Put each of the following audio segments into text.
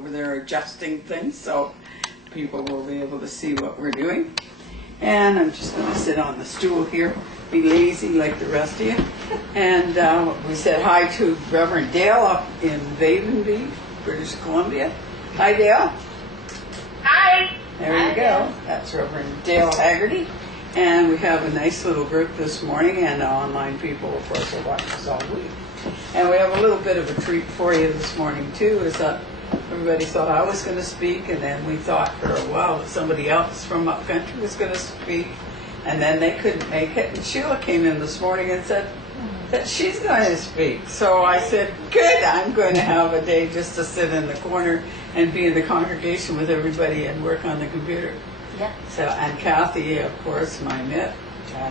over there adjusting things so people will be able to see what we're doing. And I'm just going to sit on the stool here, be lazy like the rest of you. And we said hi to Reverend Dale up in Vavenby, British Columbia. Hi, Dale. Hi. There you go. That's Reverend Dale Haggerty. And we have a nice little group this morning, and online people, of course, will watch us all week. And we have a little bit of a treat for you this morning, too, is that everybody thought I was going to speak, and then we thought for a while that somebody else from up country was going to speak, and then they couldn't make it. And Sheila came in this morning and said that she's going to speak. So I said, good, I'm going to have a day just to sit in the corner and be in the congregation with everybody and work on the computer. Yeah. So, and Kathy, of course, my MIT,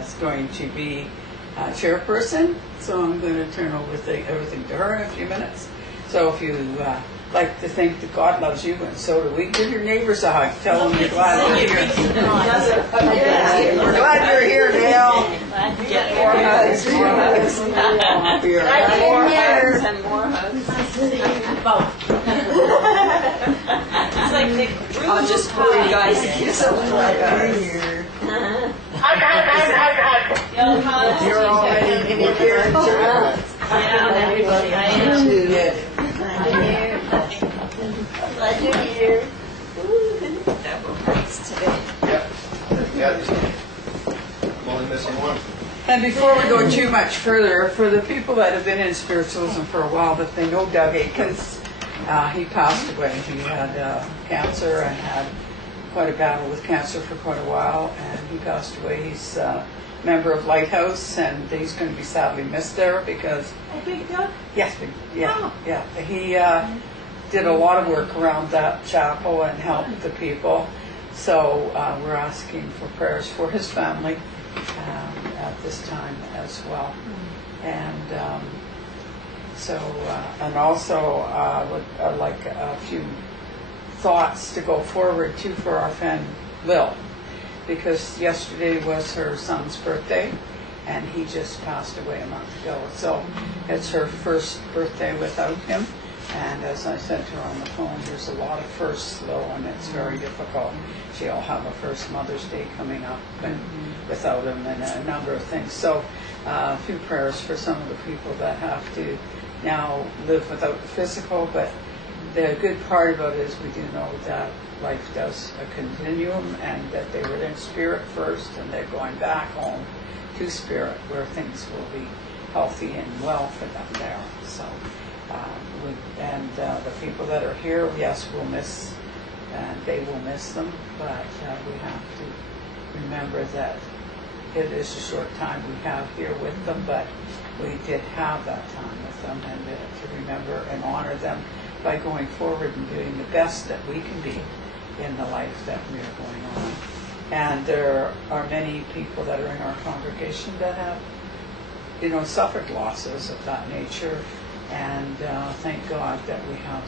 is going to be chairperson. So I'm going to turn over everything to her in a few minutes. So if you like to think that God loves you, and so do we, give your neighbors a hug. Tell them you're glad you're here. We're glad you're here, Dale. Get More hugs, more hugs. More hugs and more hugs. Both. It's like Nick. I'll just pull you guys a kiss over here. You're already in here. I am, everybody. I am. Good. Glad you're here. That will nice today. Yeah. I'm only missing one. And before we go too much further, for the people that have been in spiritualism for a while, that they know Doug Aikens, he passed away. He had cancer and had quite a battle with cancer for quite a while, and he passed away. He's a member of Lighthouse, and he's going to be sadly missed there because... I think Doug? Yes, yeah. He did a lot of work around that chapel and helped the people. So we're asking for prayers for his family at this time as well. And and also would like a few thoughts to go forward too for our friend Lil, because yesterday was her son's birthday, and he just passed away a month ago. So it's her first birthday without him. And as I said to her on the phone, there's a lot of firsts, though, and it's very difficult. She'll have a first Mother's Day coming up and without him, and a number of things. So a few prayers for some of the people that have to now live without the physical. But the good part about it is we do know that life does a continuum, and that they were in spirit first, and they're going back home to spirit, where things will be healthy and well for them there. So. The people that are here, yes, we'll miss, and they will miss them, but we have to remember that it is a short time we have here with them, but we did have that time with them, and to remember and honor them by going forward and doing the best that we can be in the life that we are going on. And there are many people that are in our congregation that have, suffered losses of that nature. And thank God that we have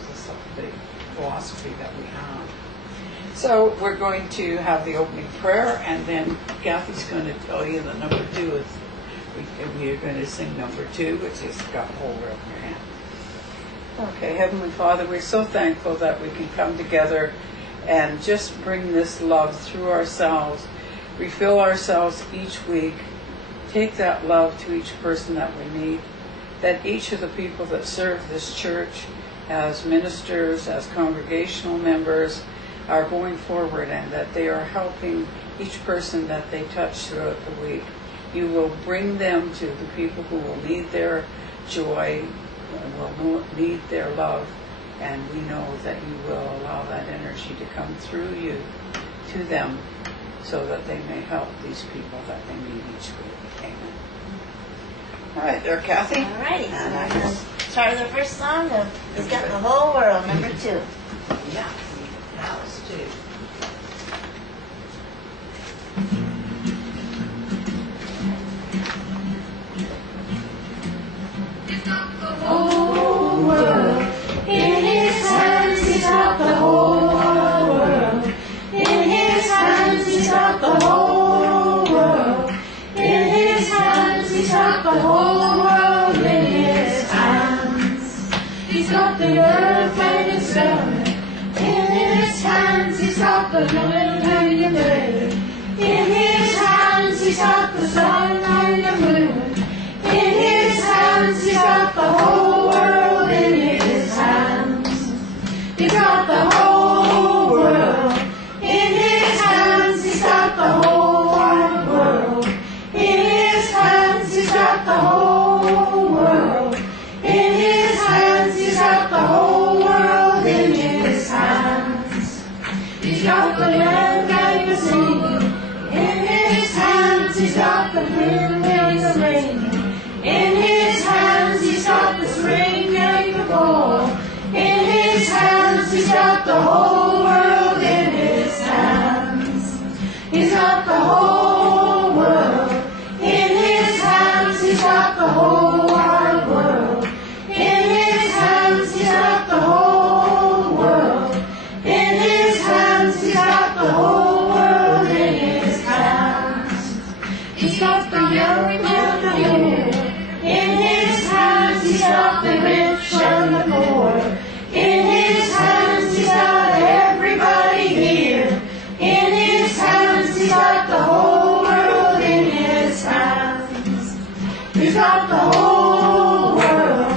the philosophy that we have. So we're going to have the opening prayer, and then Kathy's going to tell you the number 2 is we are going to sing number 2, which is got hold of your hand. Okay, Heavenly Father, we're so thankful that we can come together and just bring this love through ourselves, refill ourselves each week, take that love to each person that we meet, that each of the people that serve this church as ministers, as congregational members, are going forward, and that they are helping each person that they touch throughout the week. You will bring them to the people who will need their joy, will need their love, and we know that you will allow that energy to come through you to them so that they may help these people that they need each week. Amen. All right, there, Kathy. All righty. So we're going to start with our first song of He's Got the Whole World, number 2. Yeah, that was 2. He's got the whole world in his hands. He's got the whole world in his hands. He's got the whole world in his hands. He's got the whole world in his hands. He's got the earth and its stopped the wind and the rain. In his hands he's got the spring and the fall. In his hands he's got the whole world in his hands. He's got the whole world in his hands. He's got the whole wide world in his hands. He's got the whole world in his hands. He's got the whole world in his hands. He's got the young and the old in his hands. He's got the rich and the poor in his hands. He's got everybody here in his hands. He's got the whole world in his hands. He's got the whole world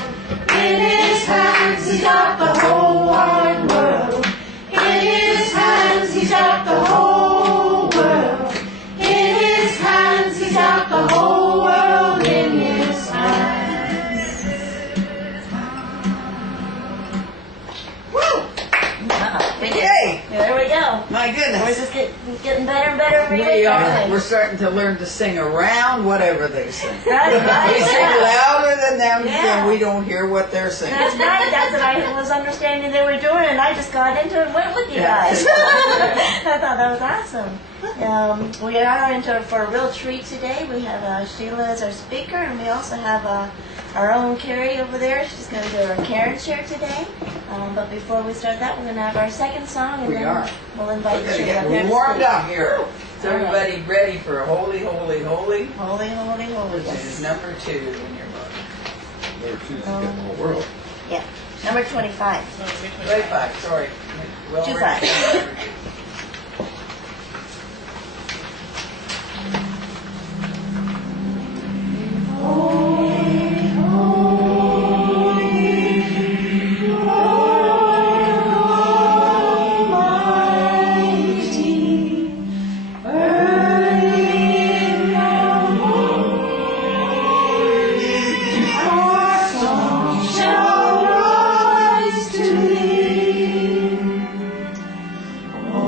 in his hands. He's got the whole wide world in his hands. He's got the whole world in his hands. He's got the whole world in his hands. Wow. Yay! There we go. My We're goodness. just getting better and better every day. We are. aren't We're starting to learn to sing around whatever they sing. That's right. We sing louder than them, Yeah. so we don't hear what they're singing. That's right. That's what I was understanding they were doing, and I just got into it and went with you Yeah. guys. I thought that was awesome. We are into for a real treat today. We have Sheila as our speaker, and we also have our own Carrie over there. She's going to do her Karen share today. But before we start that, we're going to have our second song, and We then are. we'll We're invite going to Sheila up here get to warmed speak. up here. Is everybody ready for Holy, Holy, Holy? Holy, holy, holy. Which is Yes. number 2 in your book. Number 2 is getting the whole world. Yeah. Number 25. 25, sorry. Well, 25. Oh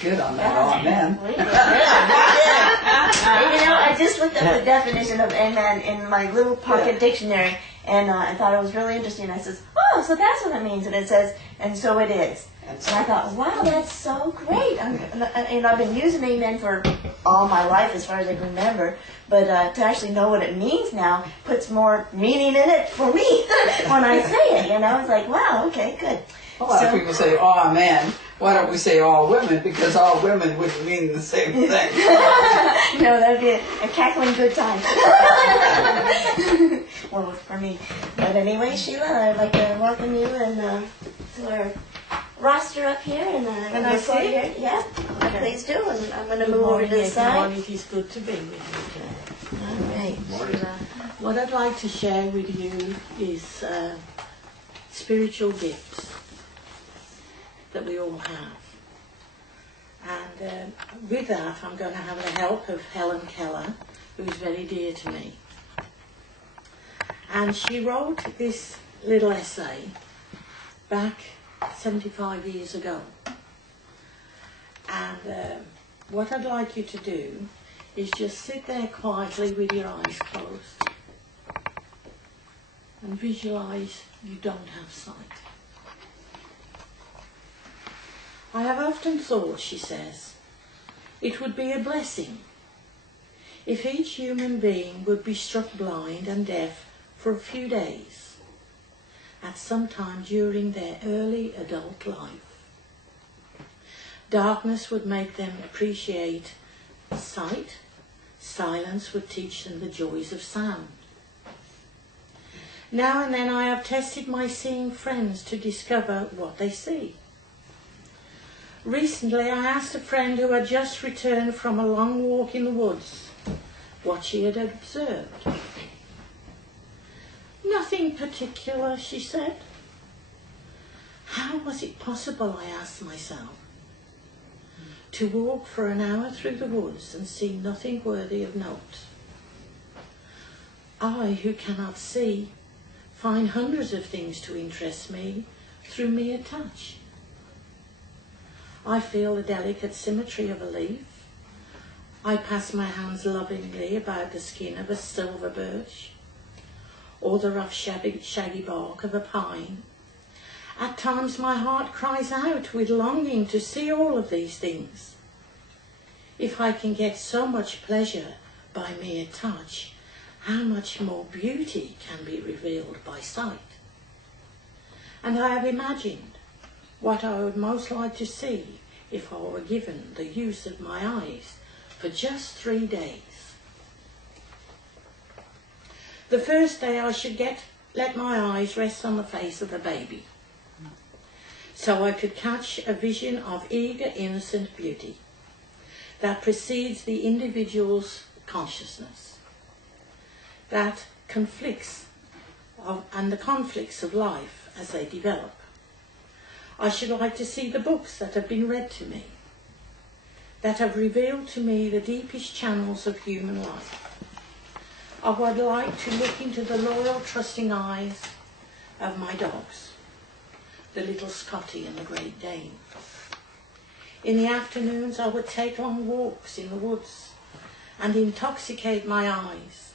good on that amen. We did good. You know, I just looked up the definition of amen in my little pocket dictionary, and I thought it was really interesting. I says, oh, so that's what it means. And it says, and so it is. And I thought, wow, that's so great. I've been using amen for all my life as far as I can remember, but to actually know what it means now puts more meaning in it for me when I say it, you know. It's like, wow, okay, good. A lot of people say, oh, man, why don't we say all women? Because all women wouldn't mean the same thing. No, that'd be a cackling good time. Well, for me. But anyway, Sheila, I'd like to welcome you and to our roster up here. And Can I see? here. Yeah, please do. And I'm going to move over to the Good side. morning. It is good to be with you today. All right. What I'd like to share with you is spiritual gifts that we all have. And with that, I'm going to have the help of Helen Keller, who is very dear to me. And she wrote this little essay back 75 years ago. And what I'd like you to do is just sit there quietly with your eyes closed and visualize you don't have sight. I have often thought, she says, it would be a blessing if each human being would be struck blind and deaf for a few days at some time during their early adult life. Darkness would make them appreciate sight. Silence would teach them the joys of sound. Now and then I have tested my seeing friends to discover what they see. Recently I asked a friend who had just returned from a long walk in the woods what she had observed. Nothing particular, she said. How was it possible, I asked myself, to walk for an hour through the woods and see nothing worthy of note? I, who cannot see, find hundreds of things to interest me through mere touch. I feel the delicate symmetry of a leaf. I pass my hands lovingly about the skin of a silver birch, or the rough shaggy bark of a pine. At times my heart cries out with longing to see all of these things. If I can get so much pleasure by mere touch, how much more beauty can be revealed by sight? And I have imagined what I would most like to see if I were given the use of my eyes for just 3 days. The first day I should let my eyes rest on the face of the baby, so I could catch a vision of eager, innocent beauty that precedes the individual's consciousness, that conflicts and the conflicts of life as they develop. I should like to see the books that have been read to me, that have revealed to me the deepest channels of human life. I would like to look into the loyal, trusting eyes of my dogs, the little Scotty and the Great Dane. In the afternoons I would take long walks in the woods and intoxicate my eyes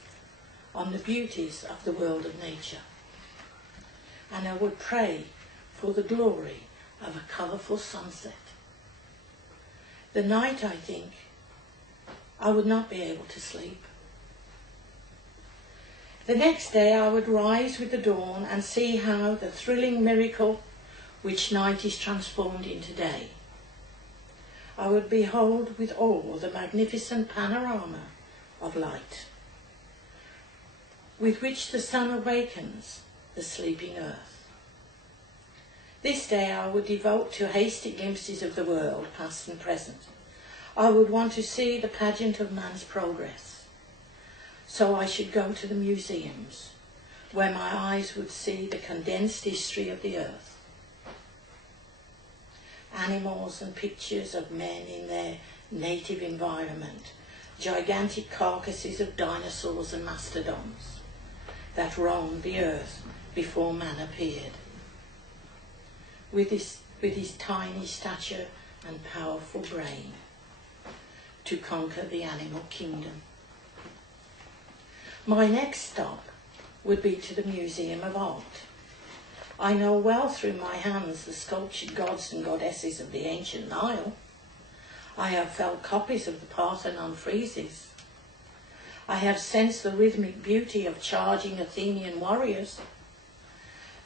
on the beauties of the world of nature. And I would pray for the glory of a colourful sunset. The night, I think, I would not be able to sleep. The next day I would rise with the dawn and see how the thrilling miracle which night is transformed into day. I would behold with awe the magnificent panorama of light with which the sun awakens the sleeping earth. This day I would devote to hasty glimpses of the world, past and present. I would want to see the pageant of man's progress. So I should go to the museums, where my eyes would see the condensed history of the earth. Animals and pictures of men in their native environment, gigantic carcasses of dinosaurs and mastodons that roamed the earth before man appeared. With his tiny stature and powerful brain to conquer the animal kingdom. My next stop would be to the Museum of Art. I know well through my hands the sculptured gods and goddesses of the ancient Nile. I have felt copies of the Parthenon friezes. I have sensed the rhythmic beauty of charging Athenian warriors.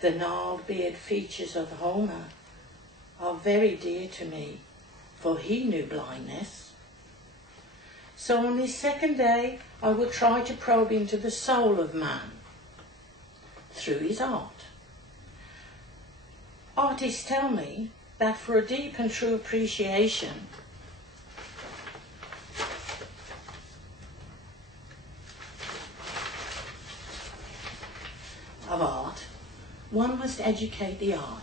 The gnarled beard features of Homer are very dear to me, for he knew blindness. So on this second day, I would try to probe into the soul of man through his art. Artists tell me that for a deep and true appreciation of art, one must educate the eye.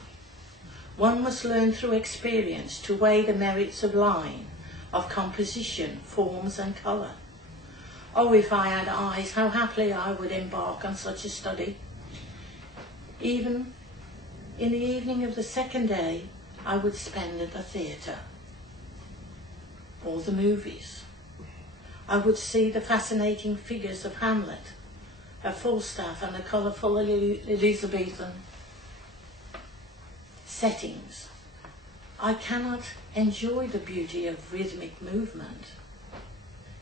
One must learn through experience to weigh the merits of line, of composition, forms and colour. Oh, if I had eyes, how happily I would embark on such a study. Even in the evening of the second day, I would spend at the theatre or the movies. I would see the fascinating figures of Hamlet, of Falstaff and the colourful Elizabethan settings. I cannot enjoy the beauty of rhythmic movement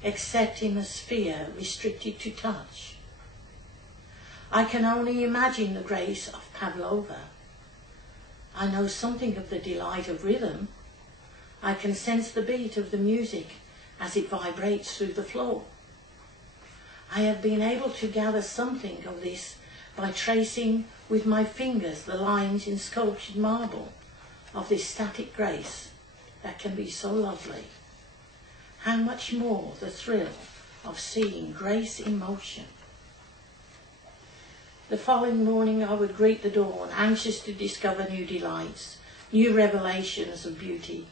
except in a sphere restricted to touch. I can only imagine the grace of Pavlova. I know something of the delight of rhythm. I can sense the beat of the music as it vibrates through the floor. I have been able to gather something of this by tracing with my fingers the lines in sculptured marble of this static grace that can be so lovely. How much more the thrill of seeing grace in motion. The following morning I would greet the dawn, anxious to discover new delights, new revelations of beauty.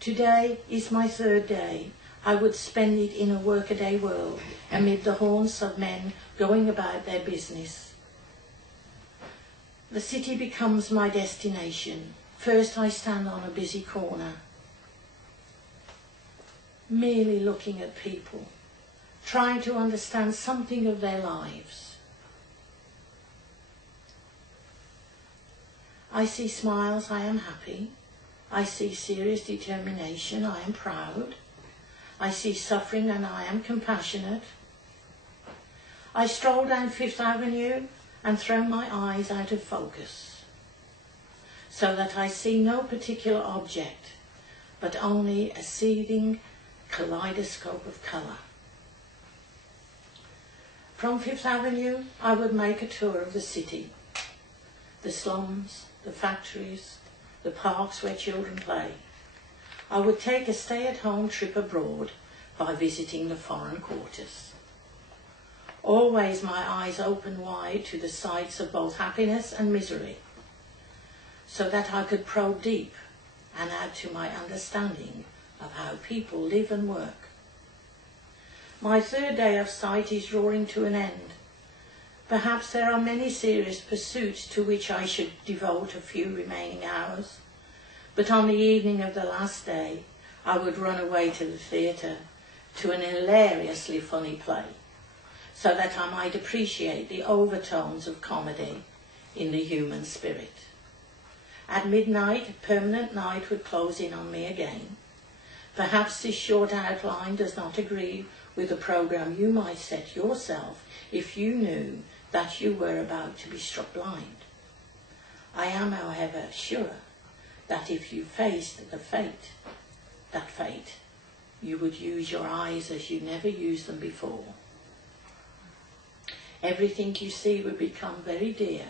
Today is my third day. I would spend it in a workaday world, amid the haunts of men going about their business. The city becomes my destination. First I stand on a busy corner, merely looking at people, trying to understand something of their lives. I see smiles, I am happy. I see serious determination, I am proud. I see suffering and I am compassionate. I stroll down Fifth Avenue and throw my eyes out of focus, so that I see no particular object, but only a seething kaleidoscope of colour. From Fifth Avenue, I would make a tour of the city, the slums, the factories, the parks where children play. I would take a stay-at-home trip abroad by visiting the foreign quarters. Always my eyes open wide to the sights of both happiness and misery, so that I could probe deep and add to my understanding of how people live and work. My third day of sight is drawing to an end. Perhaps there are many serious pursuits to which I should devote a few remaining hours, but on the evening of the last day, I would run away to the theatre, to an hilariously funny play, so that I might appreciate the overtones of comedy in the human spirit. At midnight, permanent night would close in on me again. Perhaps this short outline does not agree with the programme you might set yourself if you knew that you were about to be struck blind. I am, however, sure that if you faced that fate, you would use your eyes as you never used them before. Everything you see would become very dear.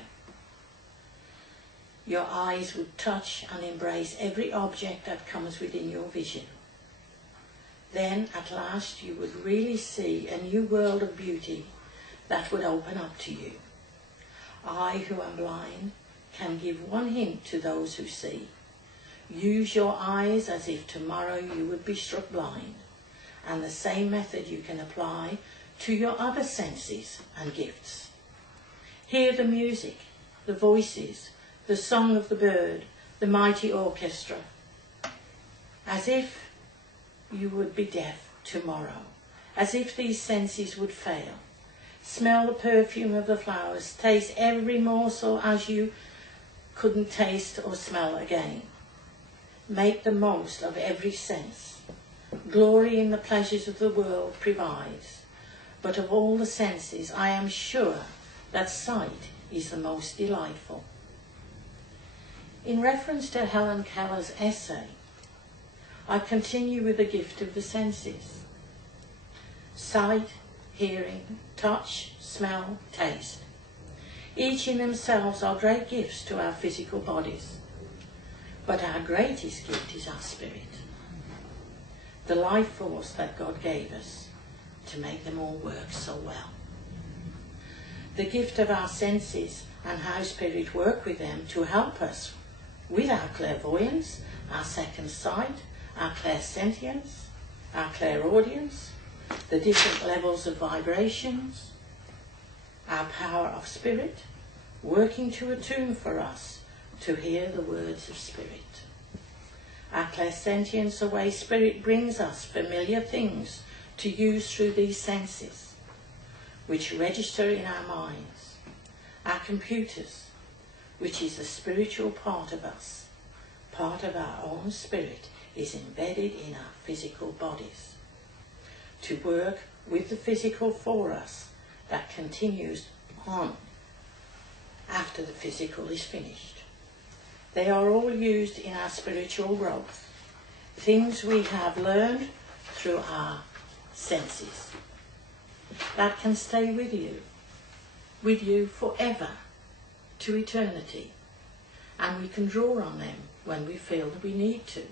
Your eyes would touch and embrace every object that comes within your vision. Then, at last, you would really see a new world of beauty that would open up to you. I, who am blind, can give one hint to those who see. Use your eyes as if tomorrow you would be struck blind, and the same method you can apply to your other senses and gifts. Hear the music, the voices, the song of the bird, the mighty orchestra. as if you would be deaf tomorrow, as if these senses would fail. Smell the perfume of the flowers, taste every morsel as you couldn't taste or smell again. Make the most of every sense. Glory in the pleasures of the world provides. But of all the senses, I am sure that sight is the most delightful. In reference to Helen Keller's essay, I continue with the gift of the senses. Sight, hearing, touch, smell, taste. Each in themselves are great gifts to our physical bodies. But our greatest gift is our spirit, the life force that God gave us to make them all work so well. The gift of our senses and how spirit work with them to help us with our clairvoyance, our second sight, our clairsentience, our clairaudience, the different levels of vibrations, our power of spirit, working to attune for us to hear the words of spirit. Our clairsentience, the way spirit brings us familiar things to use through these senses, which register in our minds. Our computers, which is the spiritual part of us, part of our own spirit, is embedded in our physical bodies, to work with the physical for us that continues on after the physical is finished. They are all used in our spiritual growth, things we have learned through our senses that can stay with you forever, to eternity, and we can draw on them when we feel that we need to,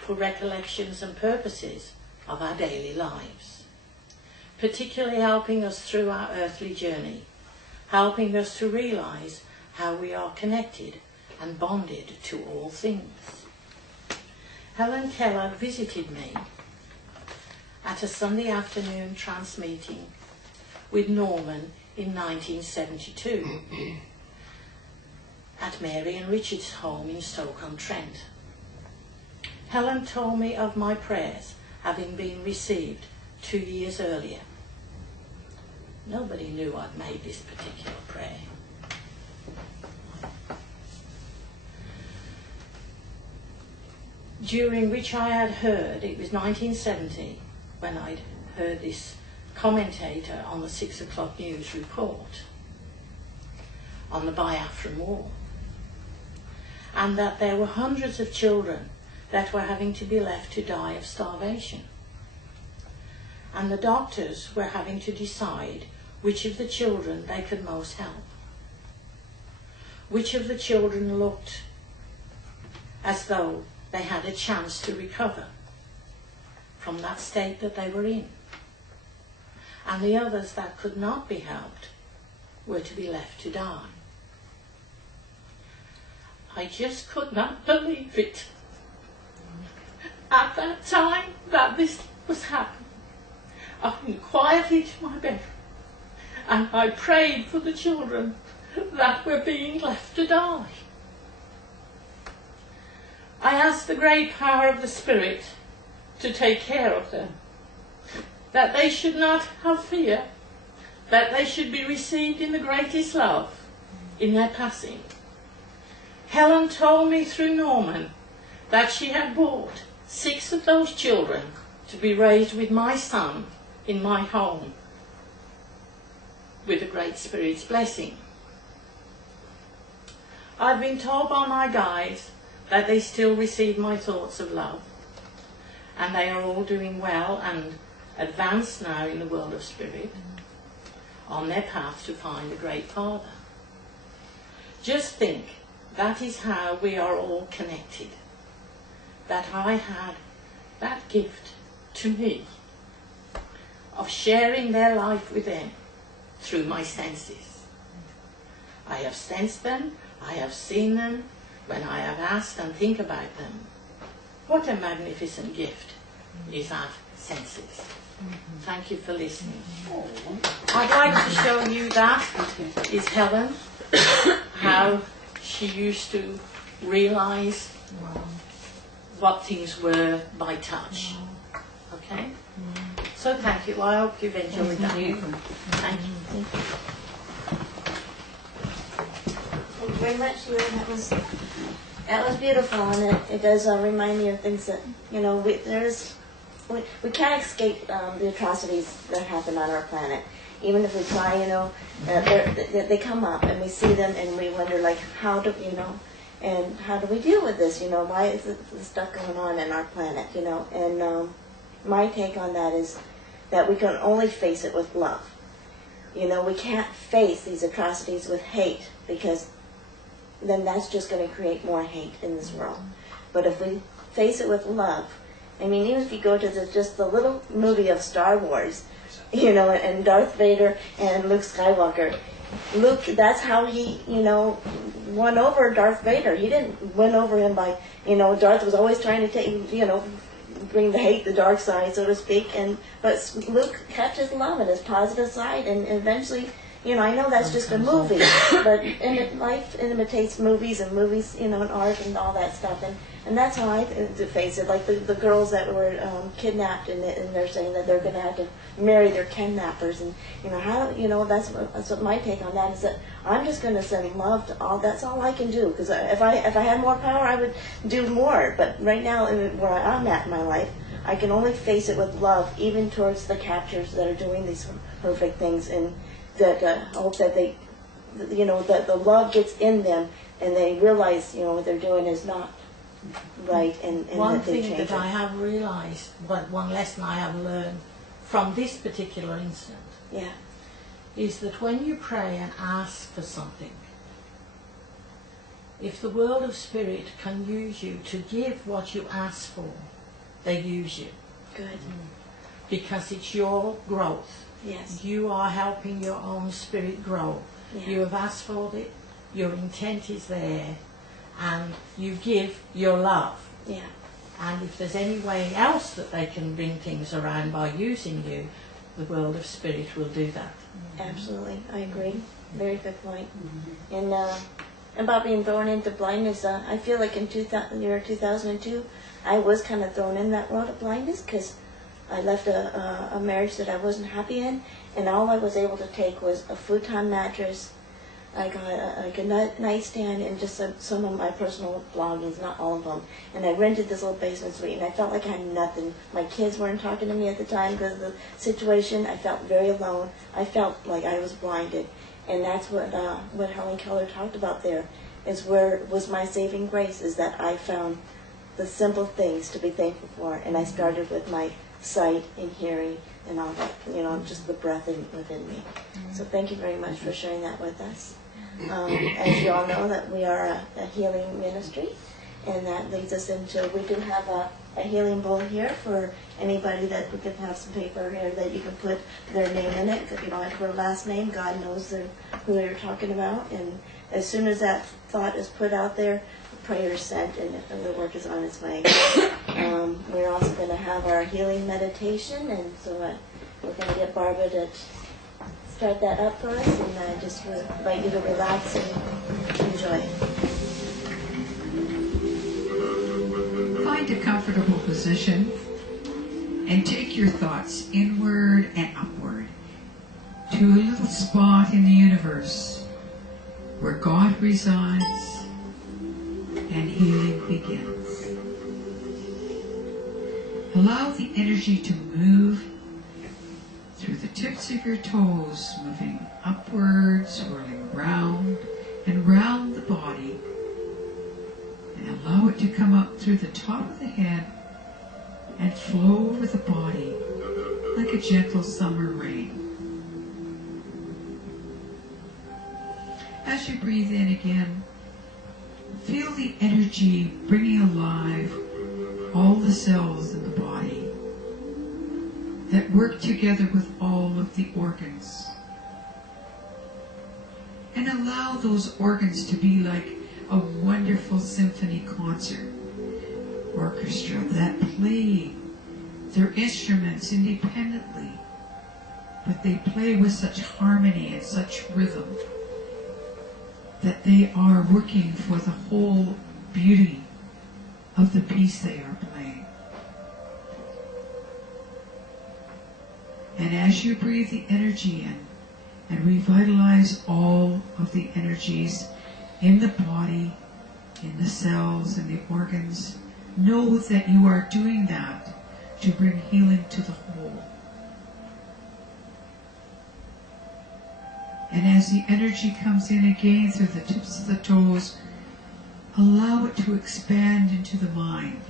for recollections and purposes of our daily lives, particularly helping us through our earthly journey, helping us to realize how we are connected and bonded to all things. Helen Keller visited me at a Sunday afternoon trance meeting with Norman in 1972 at Mary and Richard's home in Stoke-on-Trent. Helen told me of my prayers having been received 2 years earlier. Nobody knew I'd made this particular prayer. During which I had heard, it was 1970, when I'd heard this commentator on the 6 o'clock news report on the Biafran War, and that there were hundreds of children that were having to be left to die of starvation. And the doctors were having to decide which of the children they could most help. Which of the children looked as though they had a chance to recover from that state that they were in. And the others that could not be helped were to be left to die. I just could not believe it. At that time that this was happening, I went quietly to my bedroom and I prayed for the children that were being left to die. I asked the great power of the Spirit to take care of them, that they should not have fear, that they should be received in the greatest love in their passing. Helen told me through Norman that she had brought 6 of those children to be raised with my son in my home, with the Great Spirit's blessing. I've been told by my guides that they still receive my thoughts of love, and they are all doing well and advanced now in the world of spirit, on their path to find the Great Father. Just think, that is how we are all connected, that I had that gift to me of sharing their life with them through my senses. I have sensed them, I have seen them, when I have asked and think about them. What a magnificent gift is our senses. Thank you for listening. I'd like to show you that is Helen, how she used to realize what things were by touch. Okay? So thank you. I hope you've enjoyed that. Thank you. Thank you very much, Sheila. That was beautiful, and it does remind me of things that, you know, we can't escape the atrocities that happen on our planet. Even if we try, you know, they come up and we see them and we wonder, like, how do we deal with this, you know? Why is this stuff going on in our planet, you know? And my take on that is that we can only face it with love. You know, we can't face these atrocities with hate, because then that's just going to create more hate in this world. But if we face it with love, I mean, even if you go to just the little movie of Star Wars, you know, and Darth Vader and Luke Skywalker, that's how he, you know, won over Darth Vader. He didn't win over him by, you know, Darth was always trying to take, you know, bring the hate, the dark side, so to speak, but Luke kept his love and his positive side, and eventually, you know, I know that's just a movie, but life imitates movies, and movies, you know, and art and all that stuff, and that's how I face it. Like the girls that were kidnapped, and they're saying that they're going to have to marry their kidnappers, and you know how, you know, that's what my take on that is, that I'm just going to send love to all. That's all I can do, because if I had more power, I would do more. But right now, where I'm at in my life, I can only face it with love, even towards the captors that are doing these horrific things, and that hope that they, you know, that the love gets in them and they realize, you know, what they're doing is not right, and one that they thing change that I it. have realized, one lesson I have learned from this particular incident, Yeah, is that when you pray and ask for something, if the world of spirit can use you to give what you ask for, they use you. good. Because it's your growth. Yes. You are helping your own spirit grow. Yeah. You have asked for it, your intent is there, and you give your love. Yeah. And if there's any way else that they can bring things around by using you, the world of spirit will do that. Absolutely, I agree. Very good point. And about being thrown into blindness, I feel like in the year 2002, I was kind of thrown in that world of blindness, because I left a marriage that I wasn't happy in, and all I was able to take was a futon mattress. I got a nightstand and just some of my personal belongings, not all of them. And I rented this little basement suite, and I felt like I had nothing. My kids weren't talking to me at the time because of the situation. I felt very alone. I felt like I was blinded. And that's what Helen Keller talked about there, is where was my saving grace, is that I found the simple things to be thankful for. And I started with my sight and hearing and all that, you know, just the breath within me. So thank you very much for sharing that with us. As you all know, that we are a healing ministry, and that leads us into, we do have a healing bowl here for anybody that we can have some paper here that you can put their name in it. You don't have to put a last name. God knows who you're talking about. And as soon as that thought is put out there, prayer is sent, and the work is on its way. We're also going to have our healing meditation, and so we're going to get Barbara to start that up for us, and I just invite you to relax and enjoy. Find a comfortable position and take your thoughts inward and upward to a little spot in the universe where God resides and healing begins. Allow the energy to move through the tips of your toes, moving upwards, swirling round and round the body, and allow it to come up through the top of the head and flow over the body like a gentle summer rain. As you breathe in again, feel the energy bringing alive all the cells in the body that work together with all of the organs. And allow those organs to be like a wonderful symphony concert orchestra that play their instruments independently, but they play with such harmony and such rhythm that they are working for the whole beauty of the piece they are playing. And as you breathe the energy in and revitalize all of the energies in the body, in the cells, and the organs, know that you are doing that to bring healing to the whole. And as the energy comes in again through the tips of the toes, allow it to expand into the mind.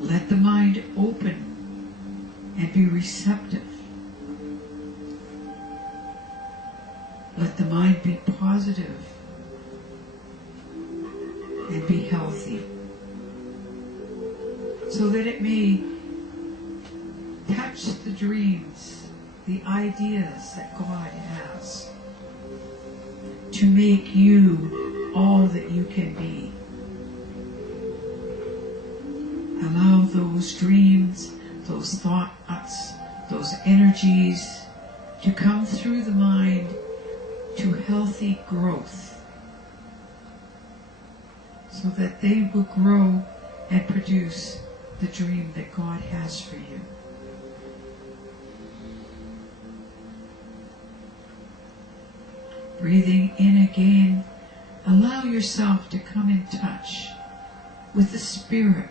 Let the mind open and be receptive. Let the mind be positive and be healthy, so that it may touch the dreams, the ideas that God has to make you all that you can be. Allow those dreams, those thoughts, those energies to come through the mind to healthy growth, so that they will grow and produce the dream that God has for you. Breathing in again, allow yourself to come in touch with the Spirit,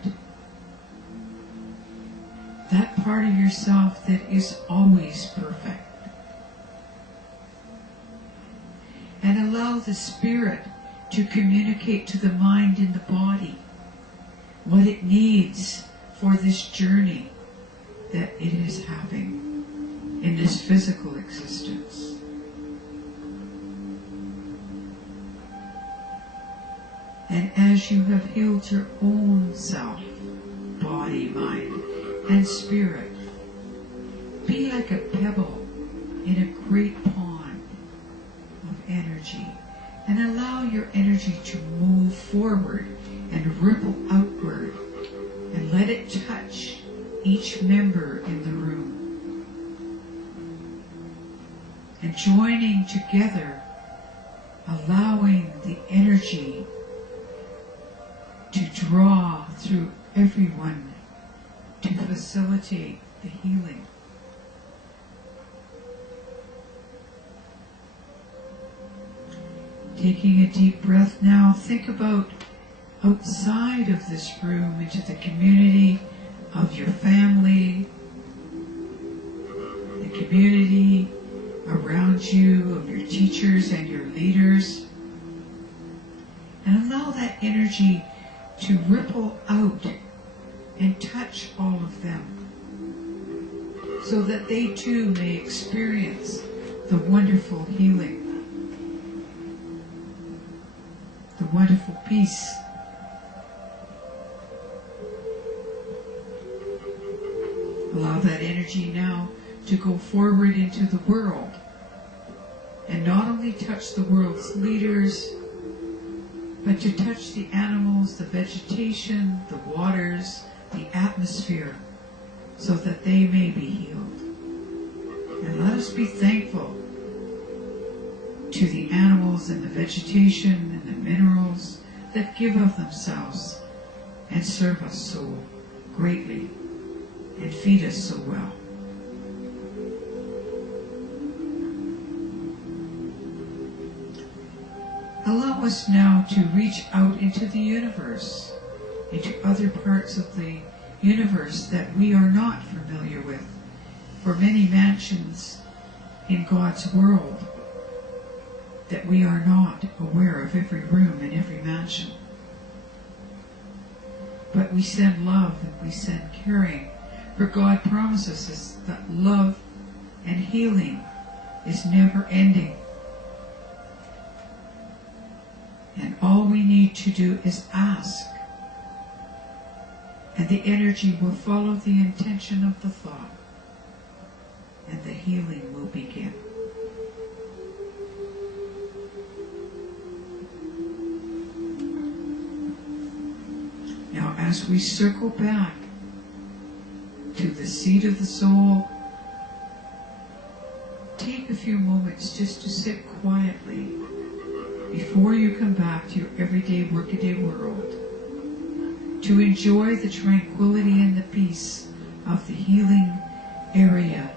that part of yourself that is always perfect. And allow the Spirit to communicate to the mind and the body what it needs for this journey that it is having in this physical existence. And as you have healed your own self, body, mind, and spirit, be like a pebble in a great pond of energy, and allow your energy to move forward and ripple outward, and let it touch each member in the room. And joining together, allowing the energy to draw through everyone to facilitate the healing. Taking a deep breath now, think about outside of this room, into the community of your family, the community around you, of your teachers and your leaders, and allow that energy to ripple out and touch all of them, so that they too may experience the wonderful healing, the wonderful peace. Allow that energy now to go forward into the world, and not only touch the world's leaders, but to touch the animals, the vegetation, the waters, the atmosphere, so that they may be healed. And let us be thankful to the animals and the vegetation and the minerals that give of themselves and serve us so greatly and feed us so well. Allow us now to reach out into the universe, into other parts of the universe that we are not familiar with. For many mansions in God's world that we are not aware of every room in every mansion. But we send love and we send caring, for God promises us that love and healing is never ending. And all we need to do is ask, and the energy will follow the intention of the thought, and the healing will begin. Now, as we circle back to the seat of the soul, take a few moments just to sit quietly before you come back to your everyday workaday world, to enjoy the tranquility and the peace of the healing area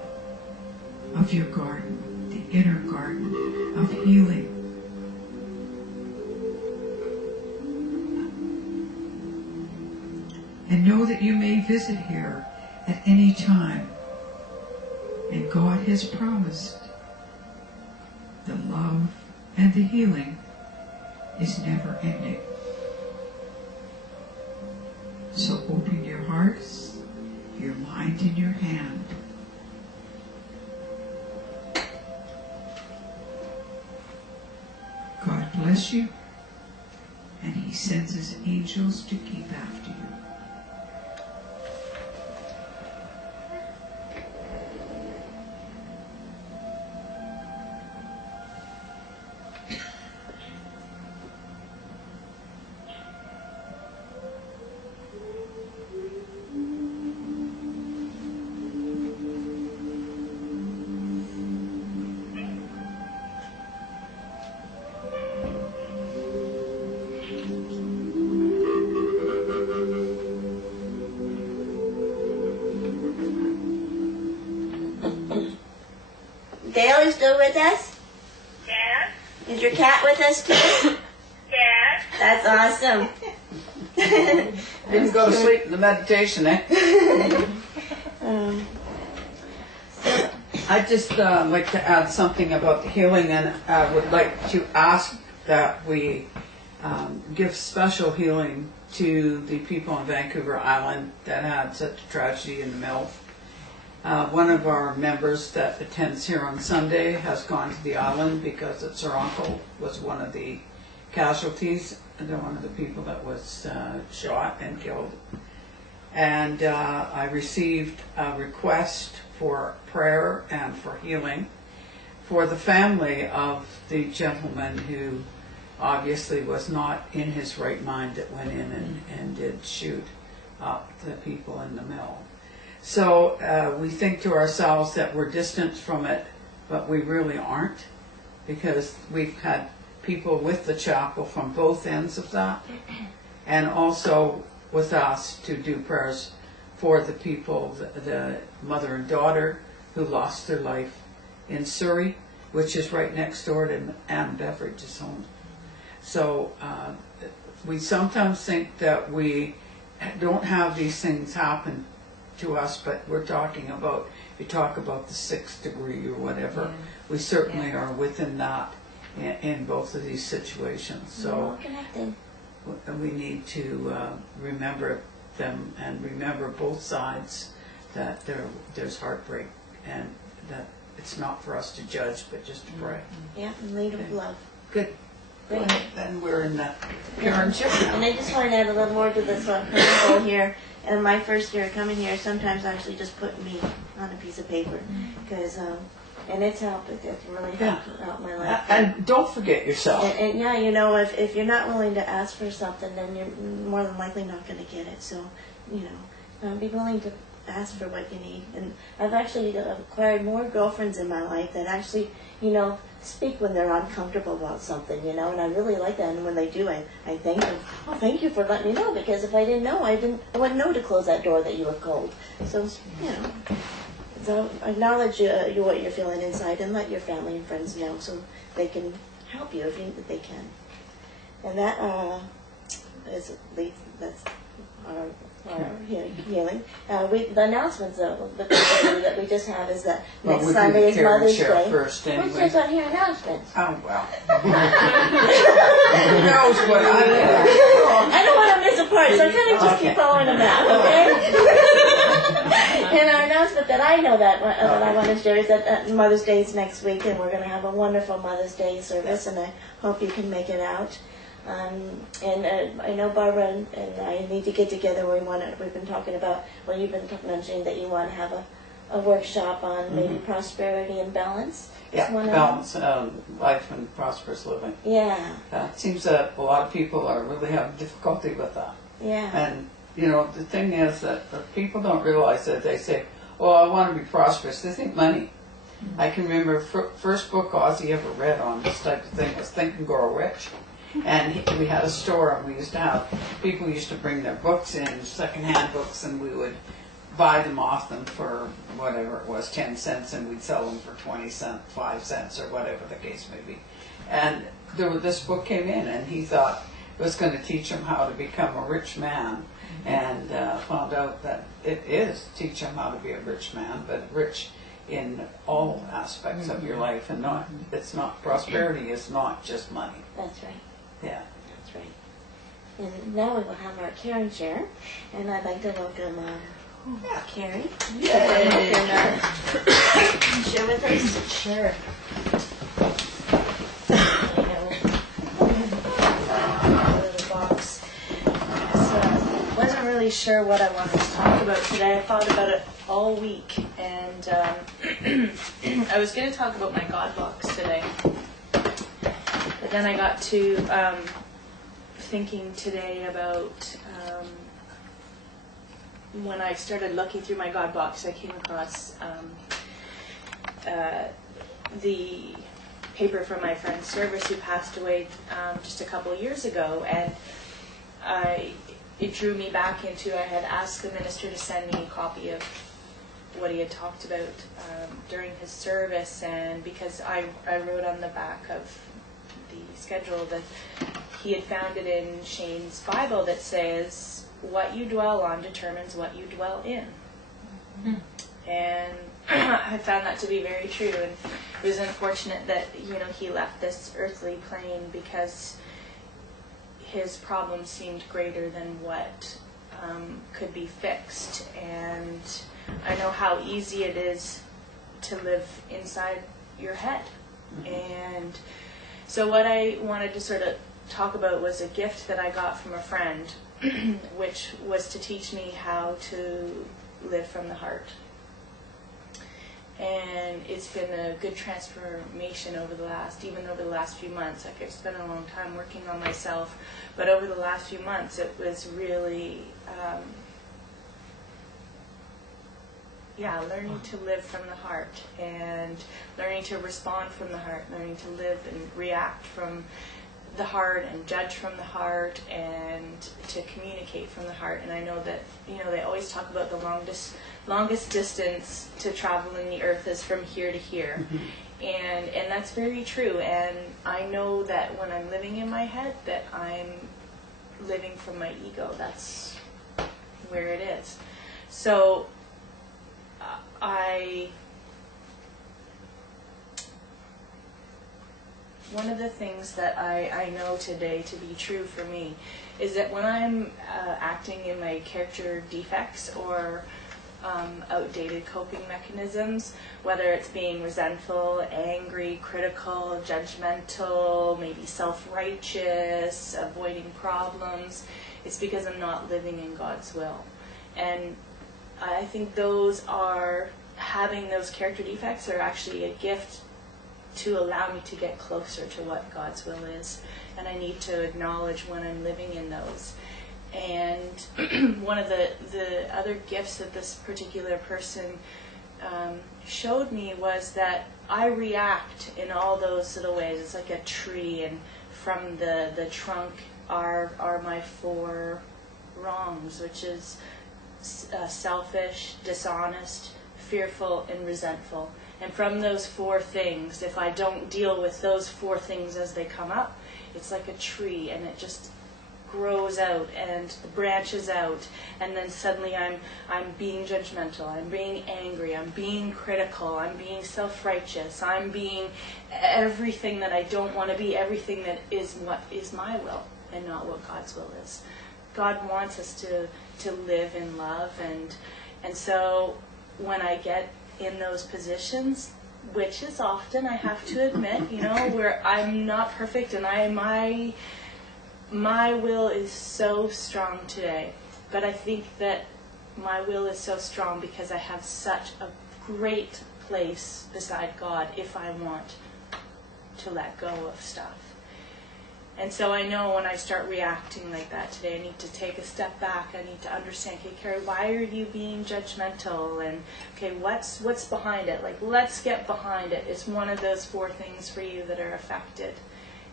of your garden, the inner garden of healing. And know that you may visit here at any time. And God has promised the love and the healing is never ending. So open your hearts, your mind in your hand. God bless you, and He sends His angels to keep after you. Dale, are you still with us? Yes, Is your cat with us too? yes. That's awesome. Didn't go to sleep in the meditation, eh? I'd just like to add something about the healing, and I would like to ask that we give special healing to the people on Vancouver Island that had such a tragedy in the mill. One of our members that attends here on Sunday has gone to the island because her uncle was one of the casualties, and one of the people that was shot and killed. And I received a request for prayer and for healing for the family of the gentleman who obviously was not in his right mind that went in and did shoot up the people in the mill. So we think to ourselves that we're distant from it, but we really aren't, because we've had people with the chapel from both ends of that, and also with us to do prayers for the people, the mother and daughter who lost their life in Surrey, which is right next door to Anne Beveridge's home. So we sometimes think that we don't have these things happen to us, but we're talking about, if you talk about the 6th degree or whatever, we certainly are within that in both of these situations. So We're all connected. we need to remember them and remember both sides, that there's heartbreak, and that it's not for us to judge, but just to pray. Yeah, and lead with love. Good. Great. Then we're in the parenting And now. I just want to add a little more to this principle here. And my first year coming here, sometimes actually just putting me on a piece of paper, because and it's helped. It's really helped out my life. And don't forget yourself. And yeah, you know, if you're not willing to ask for something, then you're more than likely not going to get it. So, you know, be willing to ask for what you need. And I've actually acquired more girlfriends in my life that actually, you know, speak when they're uncomfortable about something, you know, and I really like that. And when they do, I thank them. Oh, thank you for letting me know, because if I didn't know, I wouldn't know to close that door that you were cold. So, you know, so acknowledge what you're feeling inside, and let your family and friends know so they can help you if they can. And that that's our healing. The announcements that we just have is that Well, next we Sunday do is the care and Mother's share Day. first Who's anyway. just on here announcements? Oh, well. Who knows what I do? I don't want to miss a part, so I kind of just keep following the map, okay? And our announcement that I know that I want to share is that Mother's Day is next week, and we're going to have a wonderful Mother's Day service, and I hope you can make it out. And I know Barbara and I need to get together. We've been talking about, well, you've been mentioning that you want to have a workshop on maybe prosperity and balance. Yeah, balance, life and prosperous living. Yeah. It seems that a lot of people are really having difficulty with that. Yeah. And, you know, the thing is that people don't realize that they say, oh, I want to be prosperous. They think money. I can remember first book Ozzy ever read on this type of thing was Think and Grow Rich. And we had a store, and we used to have, people used to bring their books in, secondhand books, and we would buy them off them for whatever it was, 10 cents, and we'd sell them for 20 cents, 5 cents, or whatever the case may be. And this book came in, and he thought it was going to teach him how to become a rich man, and found out that it is teach him how to be a rich man, but rich in all aspects of your life, and not, it's not, prosperity is not just money. That's right. Yeah. That's right. And now we will have our caring share, and I'd like to welcome Carrie. Yay! And share with us. Sure. The box. So, wasn't really sure what I wanted to talk about today. I thought about it all week, and I was going to talk about my God box today. But then I got to thinking today about when I started looking through my God box, I came across the paper from my friend Service, who passed away just a couple of years ago, and it drew me back into, I had asked the minister to send me a copy of what he had talked about during his service, and because I wrote on the back of the schedule that he had found it in Shane's Bible that says, what you dwell on determines what you dwell in. And I found that to be very true, and it was unfortunate that, he left this earthly plane because his problems seemed greater than what could be fixed. And I know how easy it is to live inside your head. And so what I wanted to sort of talk about was a gift that I got from a friend, which was to teach me how to live from the heart. And it's been a good transformation over the last few months. Like, I've spent a long time working on myself, but over the last few months it was really learning to live from the heart, and learning to respond from the heart, learning to live and react from the heart, and judge from the heart, and to communicate from the heart. And I know that, they always talk about the longest distance to travel in the earth is from here to here. And that's very true. And I know that when I'm living in my head, that I'm living from my ego. That's where it is. So one of the things that I know today to be true for me is that when I'm acting in my character defects or outdated coping mechanisms, whether it's being resentful, angry, critical, judgmental, maybe self-righteous, avoiding problems, it's because I'm not living in God's will. And I think having those character defects are actually a gift to allow me to get closer to what God's will is. And I need to acknowledge when I'm living in those. And one of the other gifts that this particular person showed me was that I react in all those little ways. It's like a tree, and from the trunk are my 4 wrongs, which is selfish, dishonest, fearful, and resentful. And from those 4 things, if I don't deal with those 4 things as they come up, it's like a tree, and it just grows out and branches out, and then suddenly I'm being judgmental, I'm being angry, I'm being critical, I'm being self-righteous, I'm being everything that I don't want to be, everything that is what is my will and not what God's will is. God wants us to live in love, and so when I get in those positions, which is often, I have to admit, where I'm not perfect, and my will is so strong today, but I think that my will is so strong because I have such a great place beside God if I want to let go of stuff. And so I know when I start reacting like that today, I need to take a step back. I need to understand, okay, Carrie, why are you being judgmental? And okay, what's behind it? Like, let's get behind it. It's one of those 4 things for you that are affected.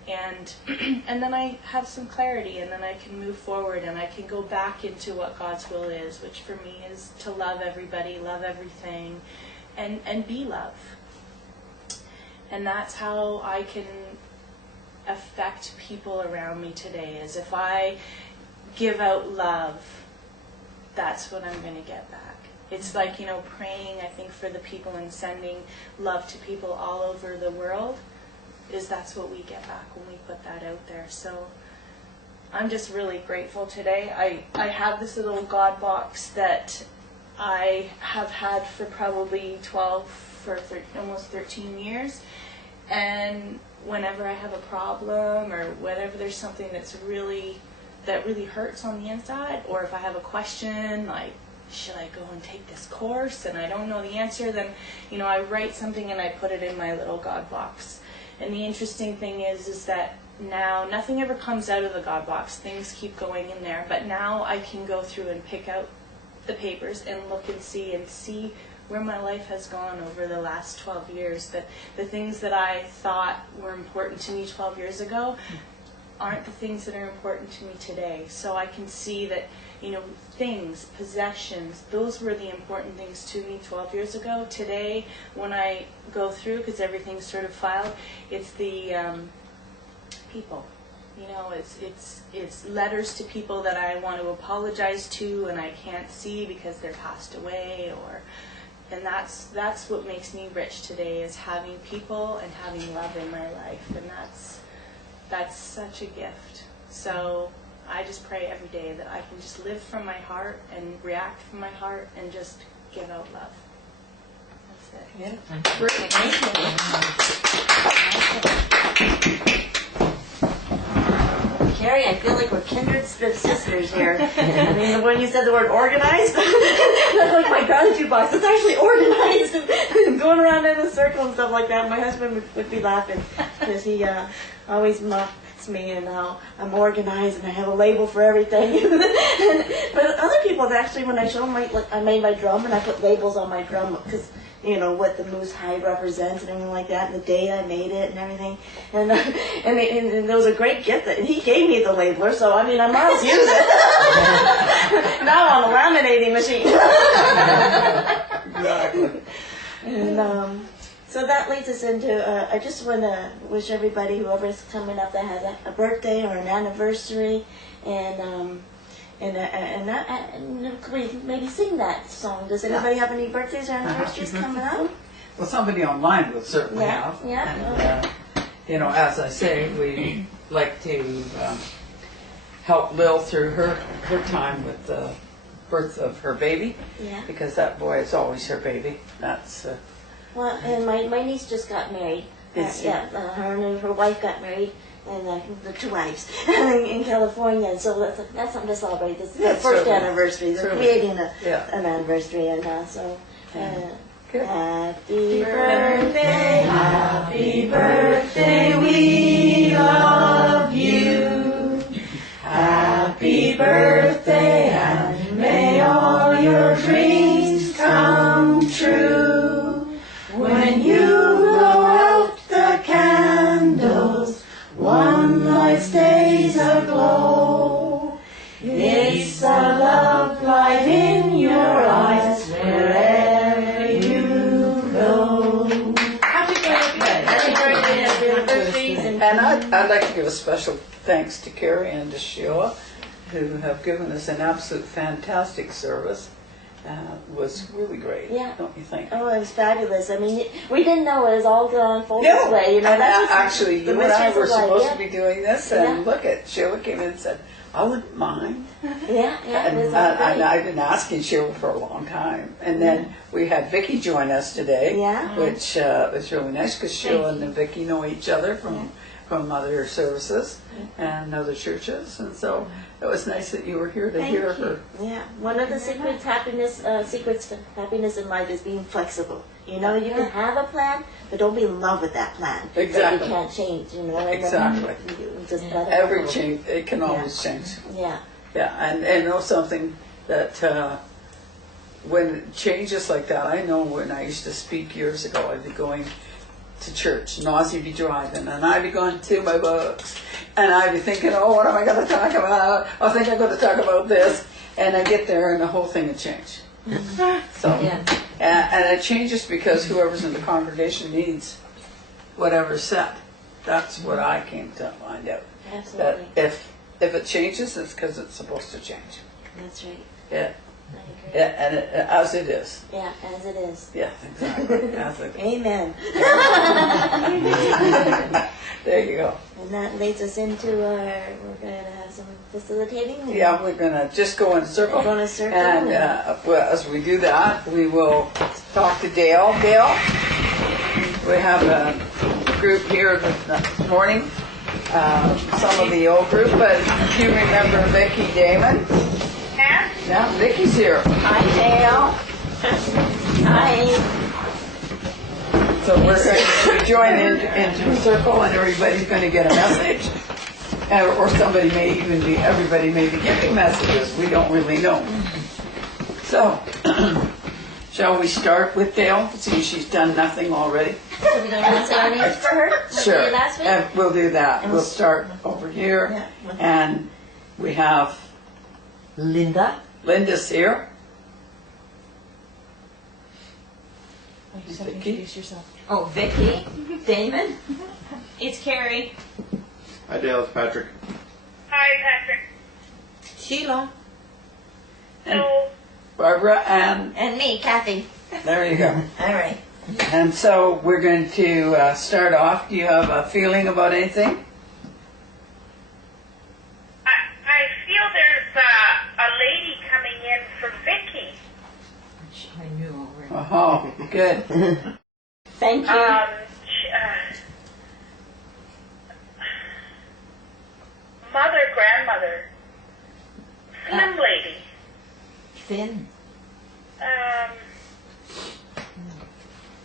And and then I have some clarity, and then I can move forward, and I can go back into what God's will is, which for me is to love everybody, love everything, and be love. And that's how I can affect people around me today, is if I give out love, that's what I'm going to get back. It's like, praying, I think, for the people and sending love to people all over the world, is that's what we get back when we put that out there. So I'm just really grateful today. I have this little God box that I have had for probably 12 or almost 13 years, and whenever I have a problem or whenever there's something that really hurts on the inside, or if I have a question like, should I go and take this course and I don't know the answer, then I write something and I put it in my little God box. And the interesting thing is that now nothing ever comes out of the God box. Things keep going in there, but now I can go through and pick out the papers and look and see where my life has gone over the last 12 years, that the things that I thought were important to me 12 years ago aren't the things that are important to me today. So I can see that, things, possessions, those were the important things to me 12 years ago. Today, when I go through, because everything's sort of filed, it's the people. It's letters to people that I want to apologize to and I can't see because they're passed away, and that's what makes me rich today, is having people and having love in my life, and that's such a gift. So I just pray every day that I can just live from my heart and react from my heart and just give out love. That's it. Yeah. Great. Carrie, I feel like we're kindred sisters here. I mean, when you said the word organized, that's like my gratitude box. It's actually organized and going around in a circle and stuff like that. My husband would be laughing because he always mocks me and how I'm organized and I have a label for everything. But other people, actually, when I show them, I made my drum and I put labels on my drum because what the moose hide represents and everything like that, and the day I made it and everything. And there was a great gift that he gave me, the labeler, so I might as use it. Now on a laminating machine. Exactly. And so that leads us into, I just want to wish everybody, whoever's coming up that has a birthday or an anniversary, and could we maybe sing that song? Does anybody have any birthdays or anniversaries coming up? Well, somebody online will certainly Yeah, have. yeah. And, as I say, we like to help Lil through her time with the birth of her baby. Yeah. Because that boy is always her baby. That's Well, and my niece just got married. Her and her wife got married, and the 2 wives in California. And so that's something to celebrate. This is the first anniversary. They're creating an anniversary, and so. Happy birthday, we love you. Happy birthday, and may all your dreams come true. When you blow out the candles, one light stays aglow. It's a love light in your eyes wherever you go. Happy birthday! Happy birthday, happy anniversaries, and I'd like to give a special thanks to Carrie and to Sheila, who have given us an absolute fantastic service. Was really great, don't you think? Oh, it was fabulous. We didn't know it was all going to unfold this way. Actually, you and I were supposed to be. be doing this, and look at Sheila came in and said, I wouldn't mind. Yeah, And it was I've been asking Sheila for a long time. And then we had Vicki join us today, which was really nice because Sheila and Vicki know each other from other services and other churches. And so It was nice that you were here to Thank hear you. her. Yeah, one of the secrets to happiness in life is being flexible. You know, you can have a plan, but don't be in love with that plan. Exactly. That you can't change, you know. And Exactly. you just let it Every go. change, it can always change. Yeah. Yeah, and know something that when it changes like that, I know when I used to speak years ago, I'd be going to church, and Ozzy'd be driving, and I'd be going to my books, and I'd be thinking, oh, what am I going to talk about? I think I'm going to talk about this, and I get there, and the whole thing would change. So, and it changes because whoever's in the congregation needs whatever's said. That's what I came to find out. Absolutely. That if it changes, it's because it's supposed to change. That's right. Yeah. I agree. Yeah, and as it is. Yeah, as it is. Yeah, exactly. As it is. Amen. There you go. And that leads us into we're going to have some facilitating. Yeah, we're gonna just go in a circle. We're gonna circle. And well, as we do that, we will talk to Dale. Dale, we have a group here this morning. Some of the old group, but do you remember Vicki Damon? Yeah? Yeah, Vicki's here. Hi, Dale. Hi. So we're going to join into a circle, and everybody's going to get a message. Or everybody may be getting messages. We don't really know. So, shall we start with Dale, since she's done nothing already? So we're going to answer our names for her? Like we Sure. did last week? And we'll do that. And We'll we'll- start over here. Yeah. And we have Linda. Linda's here. You just have to Vicky? introduce yourself. Oh, Vicky. Damon. It's Carrie. Hi, Dale. It's Patrick. Hi, Patrick. Sheila. So, Barbara, and And me, Kathy. there you go. All right. And so we're going to start off. Do you have a feeling about anything? I feel there's a lady coming in for Vicky. Which I knew already. Oh, good. Thank you. Grandmother. Slim lady. Thin.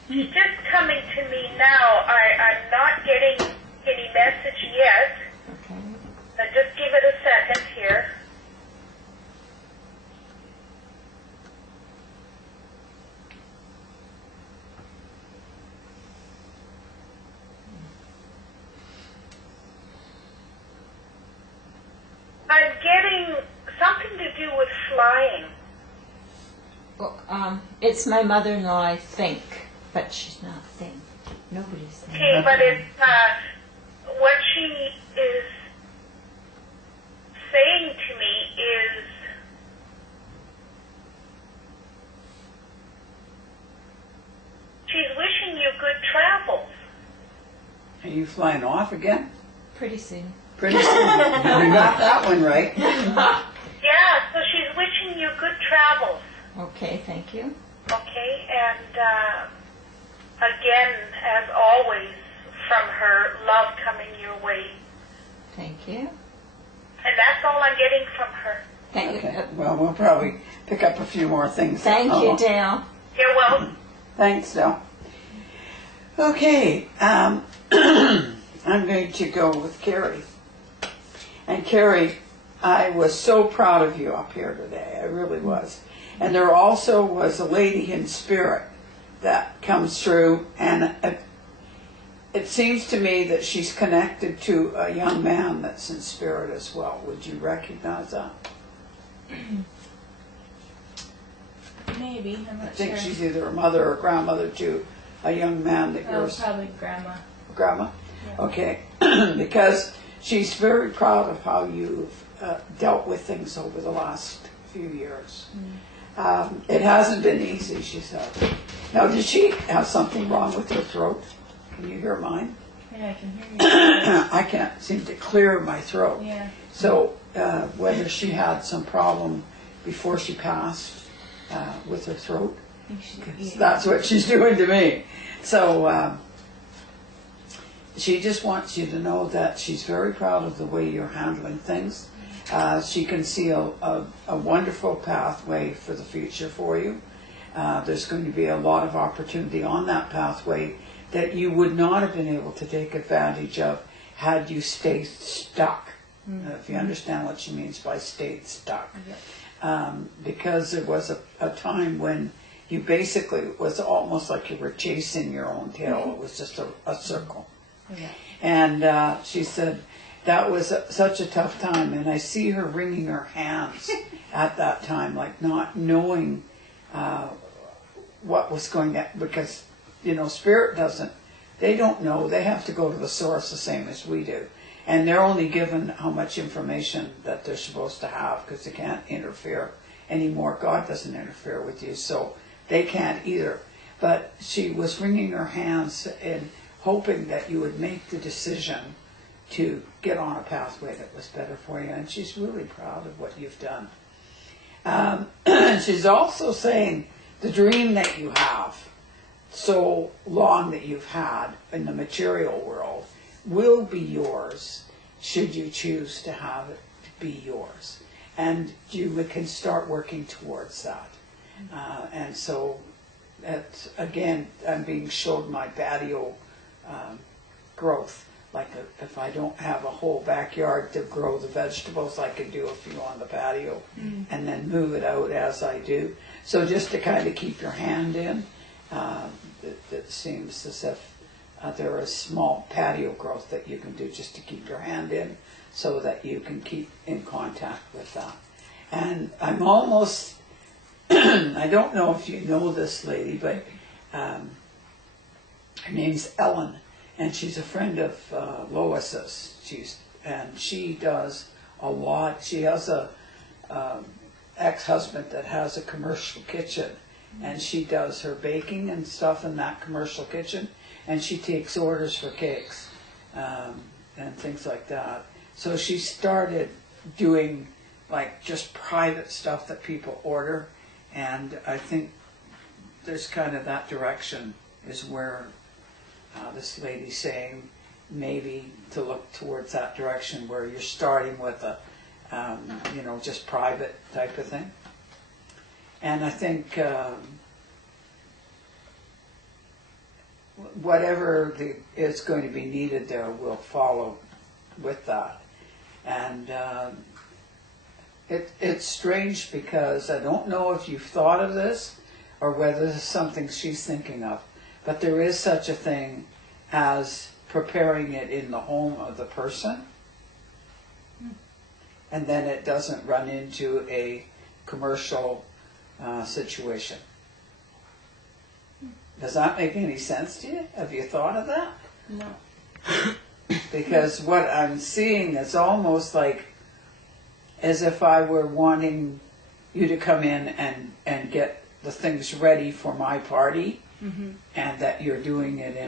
She's just coming to me now. I'm not getting any message yet. Okay. Just give it a second here. I'm getting something to do with flying. Well, it's my mother-in-law, I think, but she's not thin. Nobody's thin. Okay, but it's what she is saying to me is she's wishing you good travels. Are you flying off again? Pretty soon. Pretty soon. You got that one right. Yeah, so she's wishing you good travels. Okay, thank you. Okay, and again, as always, from her, love coming your way. Thank you. And that's all I'm getting from her. Thank you. Okay. Well, we'll probably pick up a few more things. Thank Oh, you, Dale. You're welcome. Thanks, Dale. Okay, I'm going to go with Carrie. And Carrie, I was so proud of you up here today. I really was. And there also was a lady in spirit that comes through, and it seems to me that she's connected to a young man that's in spirit as well. Would you recognize that? Maybe, I'm I not think sure. she's either a mother or grandmother to a young man that Oh, you're probably grandma. grandma. Yeah. Okay, because she's very proud of how you've dealt with things over the last few years. It hasn't been easy, she said. Now, did she have something wrong with her throat? Can you hear mine? Yeah, I can hear you. I can't seem to clear my throat. Yeah. So whether she had some problem before she passed with her throat, I think she, 'cause yeah. that's what she's doing to me. So she just wants you to know that she's very proud of the way you're handling things, She can see a wonderful pathway for the future for you. There's going to be a lot of opportunity on that pathway that you would not have been able to take advantage of had you stayed stuck. If you understand what she means by stayed stuck. Because there was a time when you basically, it was almost like you were chasing your own tail. It was just a circle. And she said that was such a tough time. And I see her wringing her hands at that time, like not knowing what was going on. Because, you know, spirit doesn't, they don't know. They have to go to the source the same as we do. And they're only given how much information that they're supposed to have because they can't interfere anymore. God doesn't interfere with you, so they can't either. But she was wringing her hands and hoping that you would make the decision to get on a pathway that was better for you. And she's really proud of what you've done. She's also saying the dream that you have, so long that you've had in the material world, will be yours should you choose to have it be yours. And you can start working towards that. And so, again, I'm being shown my patio growth. Like if I don't have a whole backyard to grow the vegetables, I can do a few on the patio and then move it out as I do. So just to kind of keep your hand in, it seems as if there is small patio growth that you can do just to keep your hand in so that you can keep in contact with that. And I'm almost, I don't know if you know this lady, but her name's Ellen, and she's a friend of Lois's. And she does a lot. She has a ex-husband that has a commercial kitchen, and she does her baking and stuff in that commercial kitchen. And she takes orders for cakes and things like that. So she started doing like just private stuff that people order. And I think there's kind of that direction is where this lady's saying maybe to look towards that direction where you're starting with a, you know, just private type of thing. And I think whatever is going to be needed there will follow with that. And it's strange because I don't know if you've thought of this or whether this is something she's thinking of, but there is such a thing as preparing it in the home of the person, and then it doesn't run into a commercial situation. Does that make any sense to you? Have you thought of that? No. Because what I'm seeing is almost like as if I were wanting you to come in and get the things ready for my party, and that you're doing it in